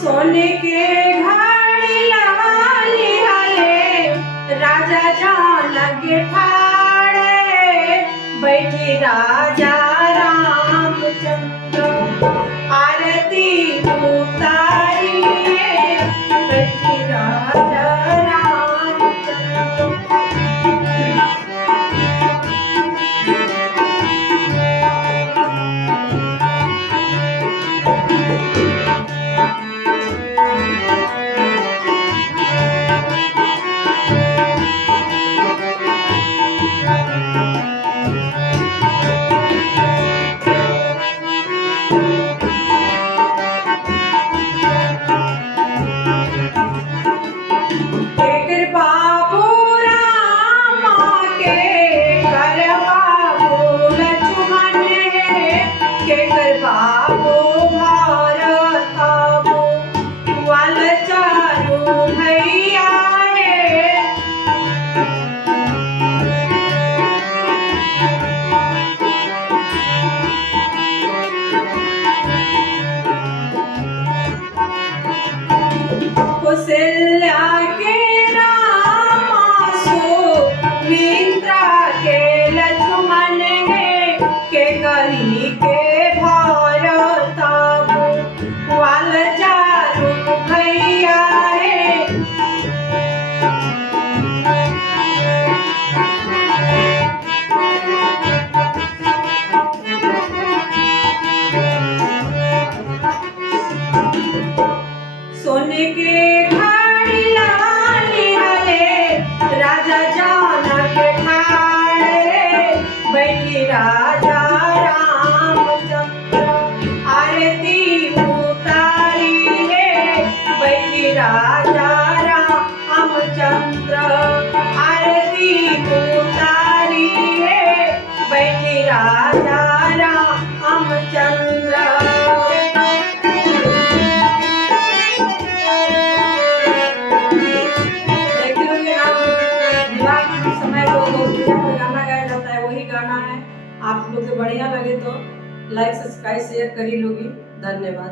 सोने के घड़ी लगा लिहाले राजा जानक ठाड़े बैठी राजा रामचंद्र आरती उतारी बैठी राजा रामचंद्र। कौशल्या के रामा सुमित्रा के लक्ष्मण के कही के भरत वाल चारु भैया सोने के घड़ी लगा लिहाले राजा जानक ठाड़े बैठी राजा रामचंद्र आरती उतारी बैठी राजा रामचंद्र आरती उतारी बैठी राजा रामचंद्र। गाना है, आप लोग को बढ़िया लगे तो लाइक सब्सक्राइब शेयर करी लोगी। धन्यवाद।